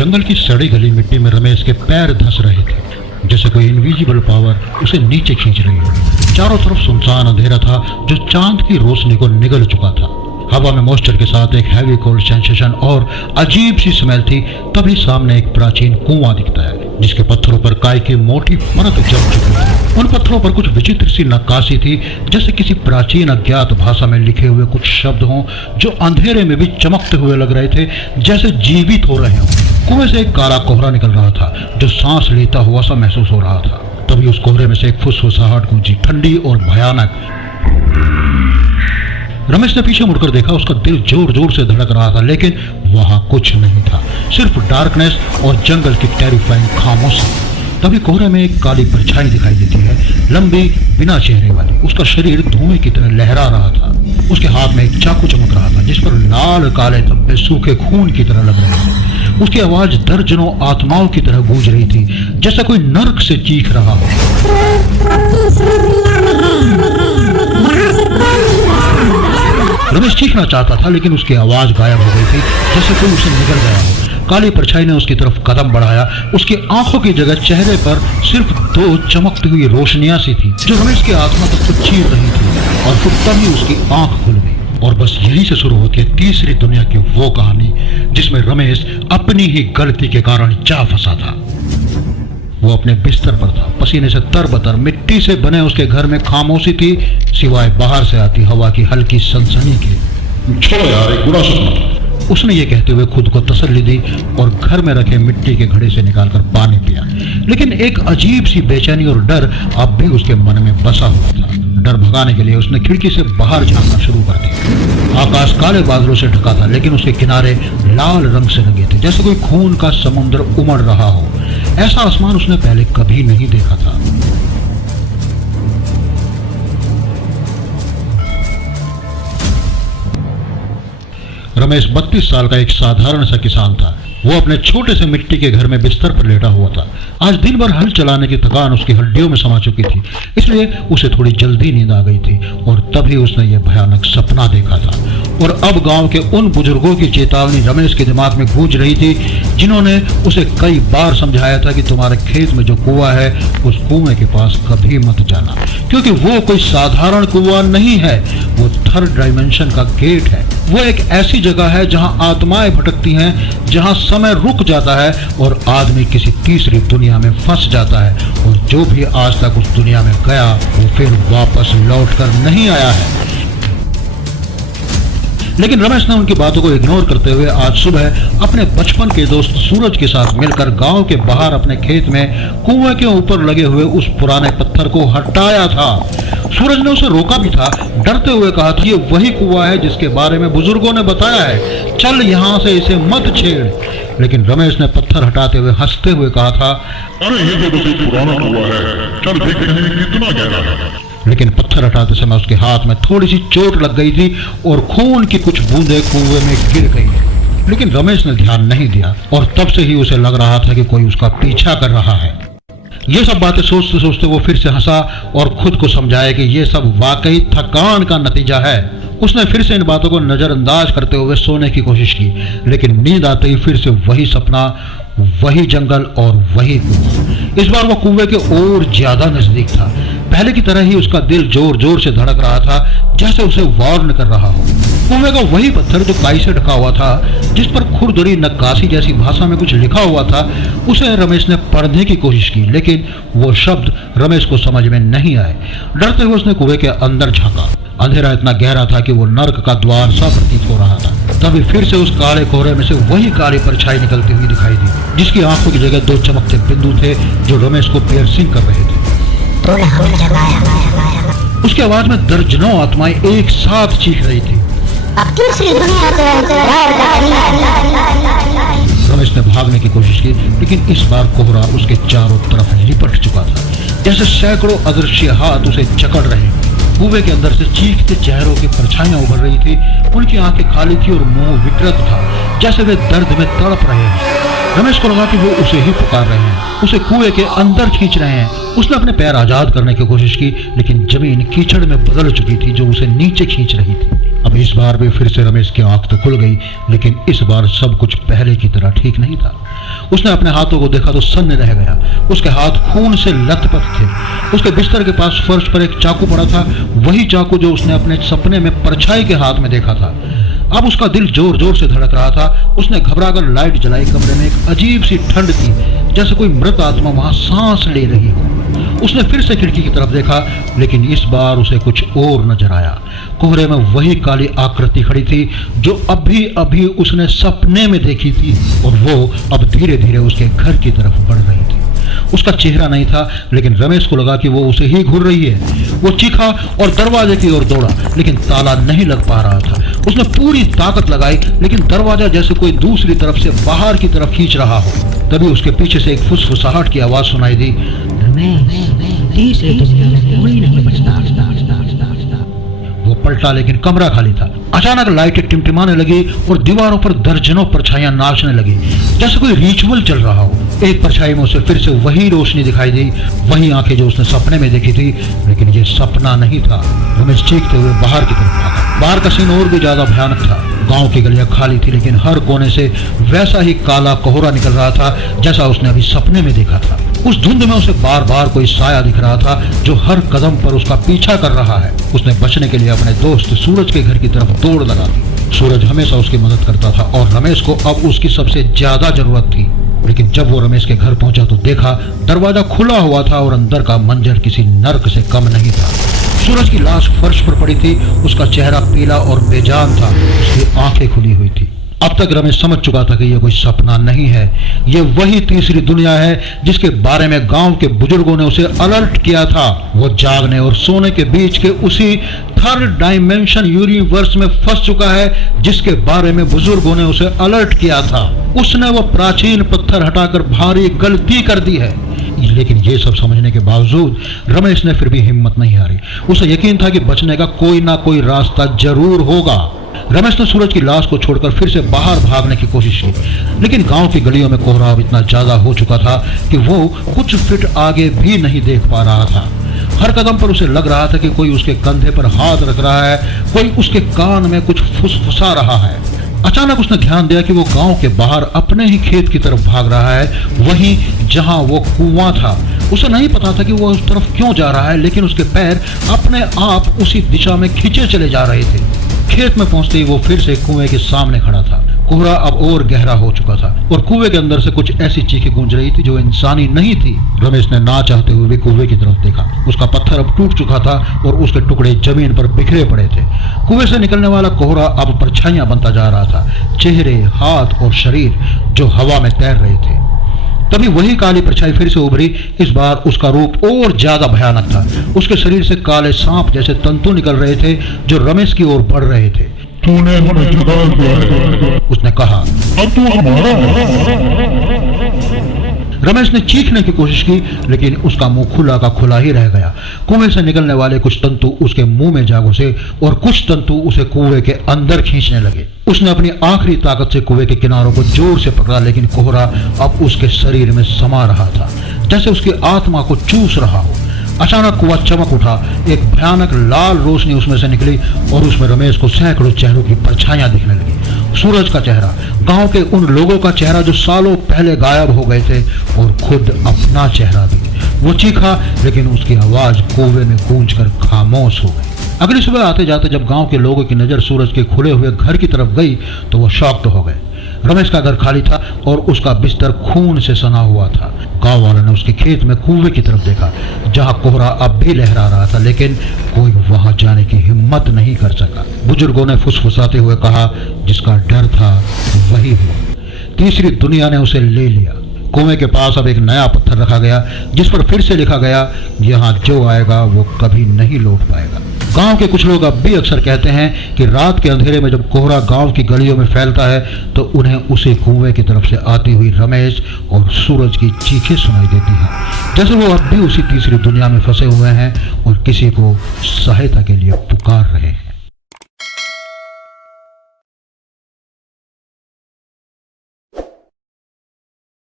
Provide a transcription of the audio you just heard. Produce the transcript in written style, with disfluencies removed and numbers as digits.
जंगल की सड़ी गली मिट्टी में रमेश के पैर धंस रहे थे, जैसे कोई इनविजिबल पावर उसे नीचे खींच रही हो। चारों तरफ सुनसान अंधेरा था जो चांद की रोशनी को निगल चुका था। हवा में मॉइस्चर के साथ एक हैवी कोल्ड सेंसेशन और अजीब सी स्मेल थी। तभी सामने एक प्राचीन कुआं दिखता है जिसके पत्थरों पर काई की मोटी परत जम चुकी है। उन पत्थरों पर कुछ विचित्र सी नक्काशी थी, जैसे किसी प्राचीन अज्ञात भाषा में लिखे हुए कुछ शब्द हों जो अंधेरे में भी चमकते हुए लग रहे थे, जैसे जीवित हो रहे हों। कुएं से एक काला कोहरा निकल रहा था जो सांस लेता हुआ सा महसूस हो रहा था। तभी उस कोहरे में से एक फुसफुसाहट गूंजी, ठंडी और भयानक। रमेश ने पीछे मुड़कर देखा। उसका दिल जोर जोर से धड़क रहा था, लेकिन वहां कुछ नहीं था, सिर्फ डार्कनेस और जंगल की टेरिफाइंग खामोशी। तभी कोहरे में एक काली परछाई दिखाई देती है, लंबी, बिना चेहरे वाली। उसका शरीर धुएं की तरह लहरा रहा था। उसके हाथ में एक चाकू चमक रहा था जिस पर लाल काले धब्बे सूखे खून की तरह लग रहे थे। उसकी आवाज दर्जनों आत्माओं की तरह गूंज रही थी, जैसे कोई नर्क से चीख रहा हो। रमेश चीखना चाहता था, लेकिन उसकी आवाज गायब हो गई थी, जैसे कोई उसे निगल गया हो। काली परछाई ने उसकी तरफ कदम बढ़ाया। उसकी आंखों की जगह चेहरे पर सिर्फ दो चमकती हुई रोशनियां सी थी जो रमेश की आत्मा तक को चीर रही थी। और फिर तभी उसकी आंख खुल गई। और बस यहीं से शुरू होती है तीसरी दुनिया की वो कहानी जिसमें रमेश अपनी ही गलती के कारण जा फंसा था। वो अपने बिस्तर पर था, पसीने से तरबतर। मिट्टी से बने उसके घर में खामोशी थी, सिवाय बाहर से आती हवा की हल्की सनसनी के। छोड़ो यार, एक बुरा सपना था। उसने ये कहते हुए खुद को तसल्ली दी और घर में रखे मिट्टी के घड़े से निकालकर पानी पिया। लेकिन एक अजीब सी बेचैनी और डर अब भी उसके मन में बसा हुआ था। डर भगाने के लिए उसने खिड़की से बाहर झांकना शुरू कर दिया। आकाश काले बादलों से ढका था, लेकिन उसके किनारे लाल रंग से लगे थे, जैसे कोई खून का समुद्र उमड़ रहा हो। ऐसा आसमान उसने पहले कभी नहीं देखा था। रमेश 32 साल का एक साधारण सा किसान था। वो अपने छोटे से मिट्टी के घर में बिस्तर पर लेटा हुआ था। आज दिन भर हल चलाने की थकान उसकी हड्डियों में समा चुकी थी, इसलिए उसे थोड़ी जल्दी नींद आ गई थी। और तभी उसने ये भयानक सपना देखा था। और अब गांव के उन बुजुर्गों की चेतावनी रमेश के दिमाग में गूंज रही थी जिन्होंने उसे कई बार समझाया था कि तुम्हारे खेत में जो कुआं है उस कुएं के पास कभी मत जाना, क्योंकि वो कोई साधारण कुआं नहीं है। वो थर्ड डायमेंशन का गेट है। वो एक ऐसी जगह है जहां आत्माएं भटकती हैं, जहां समय रुक जाता है और आदमी किसी तीसरी दुनिया में फंस जाता है। और जो भी आज तक उस दुनिया में गया वो फिर वापस लौटकर नहीं आया है। लेकिन रमेश ने उनकी बातों को इग्नोर करते हुए आज सुबह अपने बचपन के दोस्त सूरज के साथ मिलकर गांव के बाहर अपने खेत में कुएं के ऊपर लगे हुए उस पुराने पत्थर को हटाया था। सूरज ने उसे रोका भी था, डरते हुए कहा था ये वही कुआं है जिसके बारे में बुजुर्गों ने बताया है, चल यहाँ से इसे मत छेड़। लेकिन रमेश ने पत्थर हटाते हुए हंसते हुए कहा था, अरे ये तो बस एक पुराना कुआं है, चल देखते हैं कितना गहरा है। लेकिन पत्थर हटाते समय उसके हाथ में थोड़ी सी चोट लग गई थी और खून की कुछ बूंदें कुएं में गिर गई। लेकिन रमेश ने ध्यान नहीं दिया और तब से ही उसे लग रहा था कि कोई उसका पीछा कर रहा है। ये सब बातें सोचते सोचते वो फिर से हंसा और खुद को समझाया कि ये सब वाकई थकान का नतीजा है। उसने फिर से इन बातों को नजरअंदाज करते हुए सोने की कोशिश की, लेकिन नींद आते ही फिर से वही सपना, वही जंगल और वही कुआं। इस बार वो कुएं के और ज्यादा नजदीक था। पहले की तरह ही उसका दिल जोर जोर से धड़क रहा था, जैसे उसे वार्न कर रहा हो। कुएं का वही पत्थर जो काई से ढका हुआ था, जिस पर खुरदरी नक्काशी जैसी भाषा में कुछ लिखा हुआ था, उसे रमेश ने पढ़ने की कोशिश की, लेकिन वो शब्द रमेश को समझ में नहीं आए। डरते हुए उसने कुएं के अंदर झांका। अंधेरा इतना गहरा था कि वो नर्क का द्वार सा प्रतीत हो रहा था। तभी फिर से उस काले कोहरे में से वही काली परछाई निकलती हुई दिखाई दी, जिसकी आंखों की जगह दो चमकते बिंदु थे जो रमेश को पियर्सिंग कर रहे थे। उसकी आवाज में दर्जनों आत्माएं एक साथ चीख रही थी। रमेश ने भागने की कोशिश की, लेकिन इस बार कोहरा उसके चारों तरफ लिपट चुका था, जैसे सैकड़ों अदृश्य हाथ उसे जकड़ रहे हैं। कुएं के अंदर से चीखते चेहरों की परछाइयां उभर रही थी। उनकी आंखें खाली थी और मुंह विकृत था, जैसे वे दर्द में तड़प रहे हैं। रमेश को लगा कि वो उसे ही पुकार रहे हैं, उसे कुएं के अंदर खींच रहे हैं। उसने अपने पैर आजाद करने की कोशिश की, लेकिन जमीन कीचड़ में बदल चुकी थी जो उसे नीचे खींच रही थी। अब इस बार भी फिर से रमेश की आंख तो खुल गई, लेकिन इस बार सब कुछ पहले की तरह ठीक नहीं था। उसने अपने हाथों को देखा तो सन्न रह गया। उसके हाथ खून से लथपथ थे। उसके बिस्तर के पास फर्श पर एक चाकू पड़ा था, वही चाकू जो उसने अपने सपने में परछाई के हाथ में देखा था। अब उसका दिल जोर जोर से धड़क रहा था। उसने घबराकर लाइट जलाई। कमरे में एक अजीब सी ठंड थी, जैसे कोई मृत आत्मा वहां सांस ले रही हो। उसने फिर से खिड़की की तरफ देखा, लेकिन इस बार उसे कुछ और नजर आया। कोहरे में वही काली आकृति खड़ी थी जो अभी अभी उसने सपने में देखी थी, और वो अब धीरे धीरे उसके घर की तरफ बढ़ रही थी। उसका चेहरा नहीं था, लेकिन रमेश को लगा कि वो उसे ही घूर रही है। वो चीखा और दरवाजे की ओर दौड़ा, लेकिन ताला नहीं लग पा रहा था। उसने पूरी ताकत लगाई, लेकिन दरवाजा जैसे कोई दूसरी तरफ से बाहर की तरफ खींच रहा हो। तभी उसके पीछे से एक फुसफुसाहट की आवाज सुनाई दी, तीसरी दुनिया में कोई नहीं बचता। वो पलटा, लेकिन कमरा खाली था। अचानक लाइटें टिमटिमाने लगी और दीवारों पर दर्जनों परछाइयां नाचने लगी, जैसे कोई रिचुअल चल रहा हो। एक परछाई में उसे फिर से वही रोशनी दिखाई दी, वही आंखें जो उसने सपने में देखी थी, लेकिन ये सपना नहीं था। रमेश चीखते हुए बाहर की तरफ भागा। बाहर का सीन और भी ज्यादा भयानक था। गांव की गलियां खाली थी, लेकिन हर कोने से वैसा ही काला कोहरा निकल रहा था जैसा उसने अभी सपने में देखा था। उस धुंध में उसे बार बार कोई साया दिख रहा था जो हर कदम पर उसका पीछा कर रहा है। उसने बचने के लिए अपने दोस्त सूरज के घर की तरफ दौड़ लगा दी। सूरज हमेशा उसकी मदद करता था और रमेश को अब उसकी सबसे ज्यादा जरूरत थी। लेकिन जब वो रमेश के घर पहुंचा तो देखा दरवाजा खुला हुआ था और अंदर का मंजर किसी नर्क से कम नहीं था। सूरज की लाश फर्श पर पड़ी थी। उसका चेहरा पीला और बेजान था। उसकी आंखें खुली हुई थी। अब तक रमेश समझ चुका था कि यह कोई सपना नहीं है, ये वही तीसरी दुनिया है जिसके बारे में गांव के बुजुर्गों ने उसे अलर्ट किया था। वो जागने और सोने के बीच के उसी थर्ड डायमेंशन यूनिवर्स में फंस चुका है जिसके बारे में बुजुर्गों ने उसे अलर्ट किया था। उसने वो प्राचीन पत्थर हटाकर भारी गलती कर दी है। लेकिन ये सब समझने के बावजूद रमेश ने फिर भी हिम्मत नहीं हारी। उसे यकीन था कि बचने का कोई ना कोई रास्ता जरूर होगा। रमेश ने सूरज की लाश को छोड़कर फिर से बाहर भागने की कोशिश की, लेकिन गांव की गलियों में कोहरा इतना ज्यादा हो चुका था कि वो कुछ फीट आगे भी नहीं देख पा रहा था। हर कदम पर उसे लग रहा था कि कोई उसके कंधे पर हाथ रख रहा है, कोई उसके कान में कुछ फुसफुसा रहा है। अचानक उसने ध्यान दिया कि वो गांव के बाहर अपने ही खेत की तरफ भाग रहा है, वहीं जहां वो कुआं था। उसे नहीं पता था कि वो उस तरफ क्यों जा रहा है, लेकिन उसके पैर अपने आप उसी दिशा में खींचे चले जा रहे थे। खेत में पहुंचते ही वो फिर से कुएं के सामने खड़ा था। कोहरा अब और गहरा हो चुका था और कुएं के अंदर से कुछ ऐसी चीखें गूंज रही थी जो इंसानी नहीं थी। रमेश ने ना चाहते हुए भी कुएं की तरफ देखा। उसका पत्थर अब टूट चुका था और उसके टुकड़े जमीन पर बिखरे पड़े थे। कुएं से निकलने वाला कोहरा अब परछाइयां बनता जा रहा था, चेहरे, हाथ और शरीर जो हवा में तैर रहे थे। तभी वही काली परछाई फिर से उभरी। इस बार उसका रूप और ज्यादा भयानक था। उसके शरीर से काले सांप जैसे तंतु निकल रहे थे जो रमेश की ओर बढ़ रहे थे। तूने हमें ठगा दिया है, उसने कहा। अब तू हमारा है। रमेश ने चीखने की कोशिश की, लेकिन उसका मुंह खुला का खुला ही रह गया। कुएं से निकलने वाले कुछ तंतु उसके मुंह में जा घुसे और कुछ तंतु उसे कुएं के अंदर खींचने लगे। उसने अपनी आखिरी ताकत से कुएं के किनारों को जोर से पकड़ा, लेकिन कोहरा अब उसके शरीर में समा रहा था, जैसे उसकी आत्मा को चूस रहा हो। अचानक कुआं चमक उठा। एक भयानक लाल रोशनी उसमें से निकली और उसमें रमेश को सैकड़ों चेहरों की परछाइयां दिखने लगी। सूरज का चेहरा, गांव के उन लोगों का चेहरा जो सालों पहले गायब हो गए थे, और खुद अपना चेहरा भी। वो चीखा, लेकिन उसकी आवाज कुएं में गूंजकर खामोश हो गई। अगली सुबह आते जाते जब गांव के लोगों की नजर सूरज के खुले हुए घर की तरफ गई तो वो शॉक्ड हो गए। रमेश का घर खाली था और उसका बिस्तर खून से सना हुआ था। गांव वालों ने उसके खेत में कुएं की तरफ देखा जहां कोहरा अब भी लहरा रहा था, लेकिन कोई वहां जाने की हिम्मत नहीं कर सका। बुजुर्गों ने फुसफुसाते हुए कहा, जिसका डर था वही हुआ। तीसरी दुनिया ने उसे ले लिया। कुएं के पास अब एक नया पत्थर रखा गया जिस पर फिर से लिखा गया, यहाँ जो आएगा वो कभी नहीं लौट पाएगा। गांव के कुछ लोग अब भी अक्सर कहते हैं कि रात के अंधेरे में जब कोहरा गांव की गलियों में फैलता है तो उन्हें उसी कुएं की तरफ से आती हुई रमेश और सूरज की चीखें सुनाई देती हैं, जैसे वो अब भी उसी तीसरी दुनिया में फंसे हुए हैं और किसी को सहायता के लिए पुकार रहे हैं।